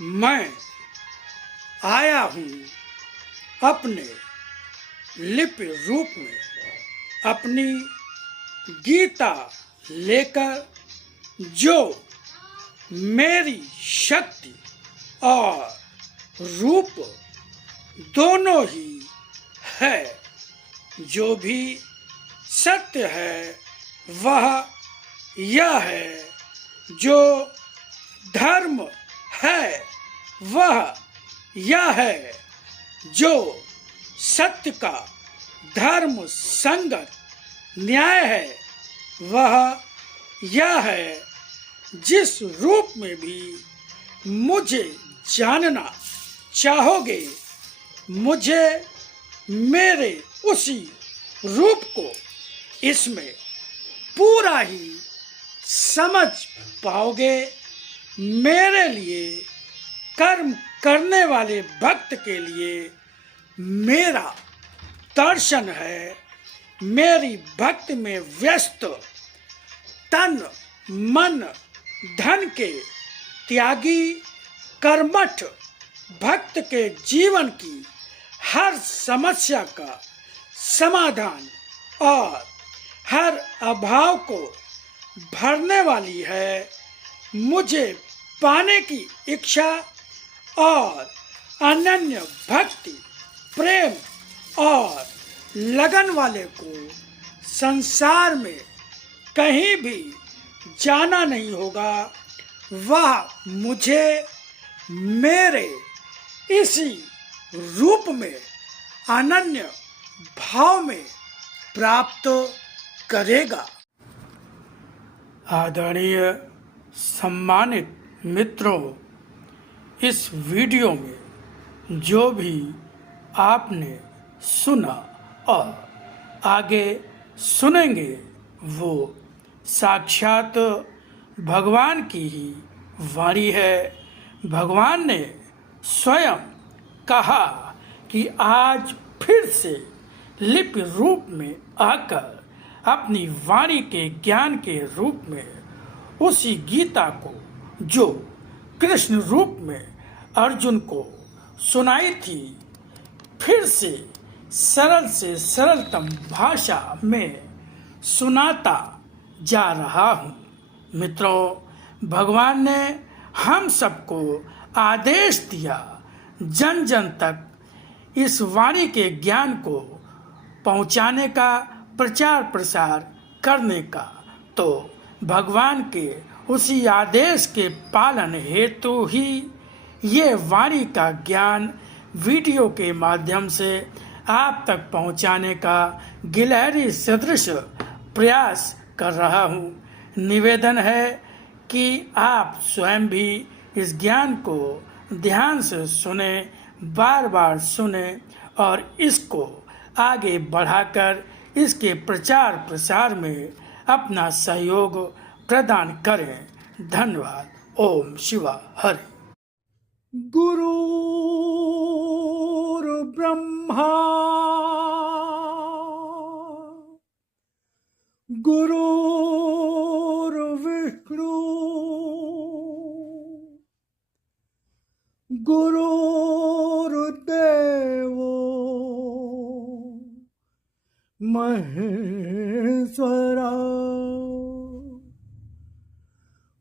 मैं आया हूँ अपने लिपि रूप में अपनी गीता लेकर, जो मेरी शक्ति और रूप दोनों ही है। जो भी सत्य है वह यह है, जो धर्म है वह यह है, जो सत्य का धर्म संगत न्याय है वह यह है। जिस रूप में भी मुझे जानना चाहोगे, मुझे मेरे उसी रूप को इसमें पूरा ही समझ पाओगे। मेरे लिए कर्म करने वाले भक्त के लिए मेरा दर्शन है। मेरी भक्ति में व्यस्त तन मन धन के त्यागी कर्मठ भक्त के जीवन की हर समस्या का समाधान और हर अभाव को भरने वाली है। मुझे पाने की इच्छा और अनन्य भक्ति प्रेम और लगन वाले को संसार में कहीं भी जाना नहीं होगा। वह मुझे मेरे इसी रूप में अनन्य भाव में प्राप्त करेगा। आदरणीय सम्मानित मित्रों, इस वीडियो में जो भी आपने सुना और आगे सुनेंगे वो साक्षात भगवान की ही वाणी है। भगवान ने स्वयं कहा कि आज फिर से लिपि रूप में आकर अपनी वाणी के ज्ञान के रूप में उसी गीता को जो कृष्ण रूप में अर्जुन को सुनाई थी, फिर से सरलतम भाषा में सुनाता जा रहा हूँ। मित्रों, भगवान ने हम सबको आदेश दिया जन जन तक इस वाणी के ज्ञान को पहुँचाने का, प्रचार प्रसार करने का। तो भगवान के उसी आदेश के पालन हेतु ही ये वाणी का ज्ञान वीडियो के माध्यम से आप तक पहुंचाने का गिलहरी सदृश प्रयास कर रहा हूं। निवेदन है कि आप स्वयं भी इस ज्ञान को ध्यान से सुने, बार बार सुने और इसको आगे बढ़ाकर इसके प्रचार प्रसार में अपना सहयोग प्रदान करें। धन्यवाद। ओम शिवा हरि। गुरुर्ब्रह्मा गुरुर्विष्णु गुरुर्देवो महेश्वरा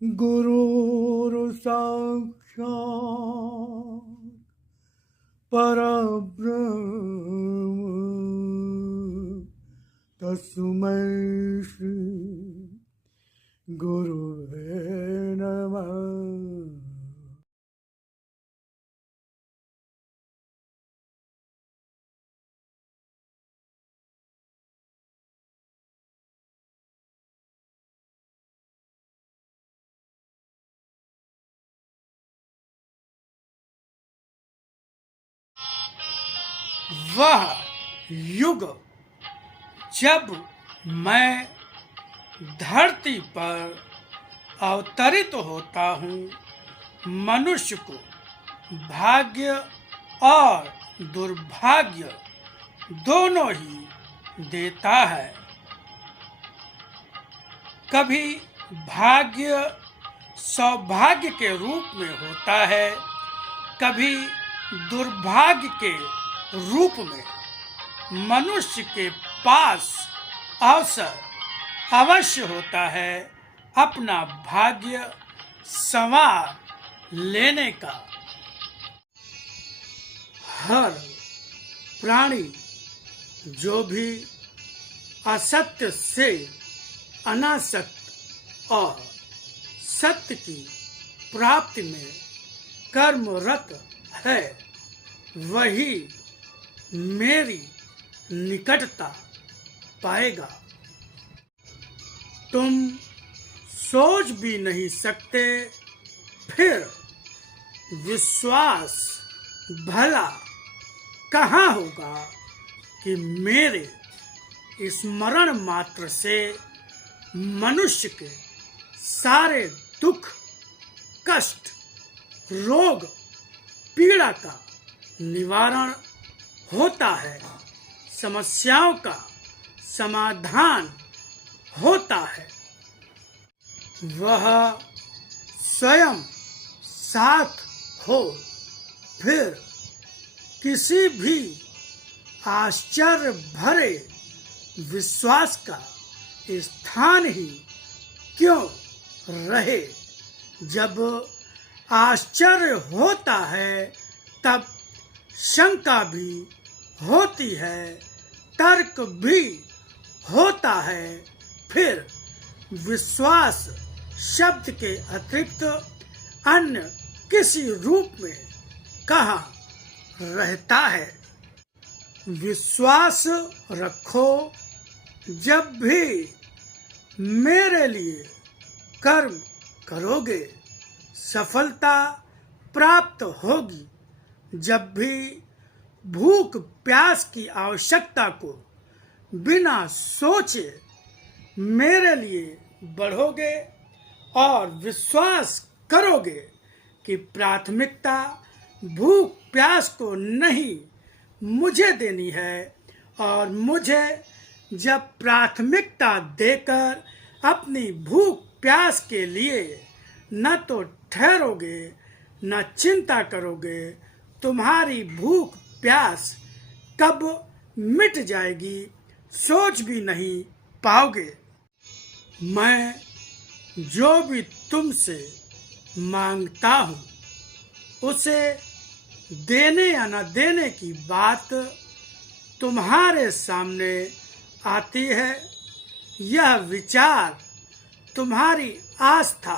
गुरुर्साक्षात् परब्रह्म तस्मै श्री गुरुवे नमः। वह युग जब मैं धरती पर अवतरित होता हूँ, मनुष्य को भाग्य और दुर्भाग्य दोनों ही देता है। कभी भाग्य सौभाग्य के रूप में होता है कभी दुर्भाग्य के रूप में मनुष्य के पास अवसर अवश्य होता है अपना भाग्य संवार लेने का। हर प्राणी जो भी असत्य से अनासक्त और सत्य की प्राप्ति में कर्मरत है, वही मेरी निकटता पाएगा। तुम सोच भी नहीं सकते फिर विश्वास भला कहाँ होगा कि मेरे स्मरण मात्र से मनुष्य के सारे दुख, कष्ट, रोग, पीड़ा का निवारण होता है, समस्याओं का समाधान होता है। वह स्वयं साथ हो, फिर किसी भी आश्चर्य भरे विश्वास का स्थान ही क्यों रहे। जब आश्चर्य होता है तब शंका भी होती है, तर्क भी होता है, फिर विश्वास शब्द के अतिरिक्त अन्य किसी रूप में कहाँ रहता है। विश्वास रखो, जब भी मेरे लिए कर्म करोगे सफलता प्राप्त होगी। जब भी भूख प्यास की आवश्यकता को बिना सोचे मेरे लिए बढ़ोगे और विश्वास करोगे कि प्राथमिकता भूख प्यास को नहीं मुझे देनी है, और मुझे जब प्राथमिकता देकर अपनी भूख प्यास के लिए न तो ठहरोगे न चिंता करोगे, तुम्हारी भूख प्यास कब मिट जाएगी सोच भी नहीं पाओगे। मैं जो भी तुमसे मांगता हूँ उसे देने या न देने की बात तुम्हारे सामने आती है। यह विचार तुम्हारी आस्था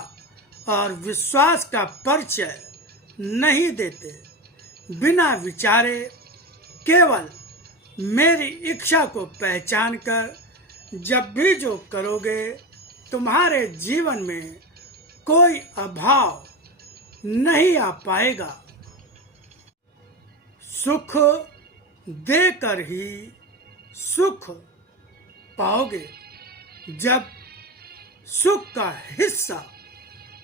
और विश्वास का परिचय नहीं देते। बिना विचारे केवल मेरी इच्छा को पहचान कर जब भी जो करोगे तुम्हारे जीवन में कोई अभाव नहीं आ पाएगा। सुख देकर ही सुख पाओगे। जब सुख का हिस्सा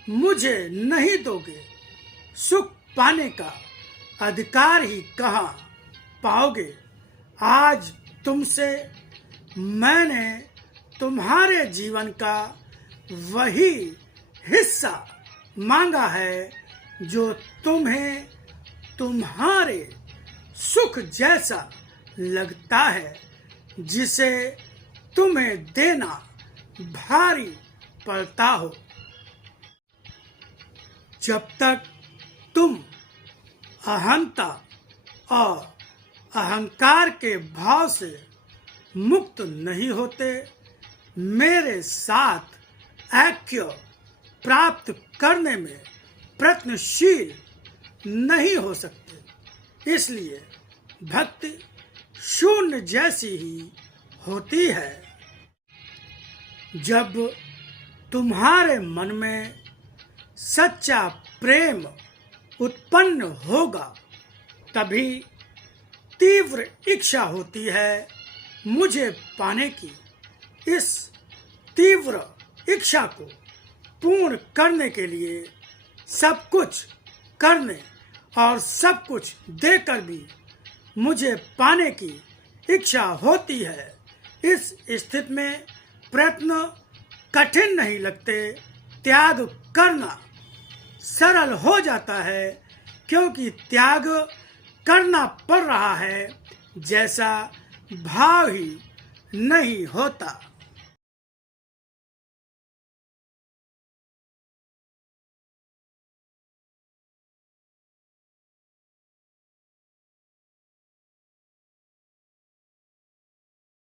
मुझे नहीं दोगे, सुख पाने का अधिकार ही कहाँ पाओगे। आज तुमसे मैंने तुम्हारे जीवन का वही हिस्सा मांगा है जो तुम्हें तुम्हारे सुख जैसा लगता है, जिसे तुम्हें देना भारी पड़ता हो। जब तक तुम अहंता और अहंकार के भाव से मुक्त नहीं होते, मेरे साथ ऐक्य प्राप्त करने में प्रयत्नशील नहीं हो सकते। इसलिए भक्ति शून्य जैसी ही होती है। जब तुम्हारे मन में सच्चा प्रेम उत्पन्न होगा तभी तीव्र इच्छा होती है मुझे पाने की। इस तीव्र इच्छा को पूर्ण करने के लिए सब कुछ करने और सब कुछ देकर भी मुझे पाने की इच्छा होती है। इस स्थिति में प्रयत्न कठिन नहीं लगते, त्याग करना सरल हो जाता है, क्योंकि त्याग करना पड़ रहा है, जैसा भाव ही नहीं होता।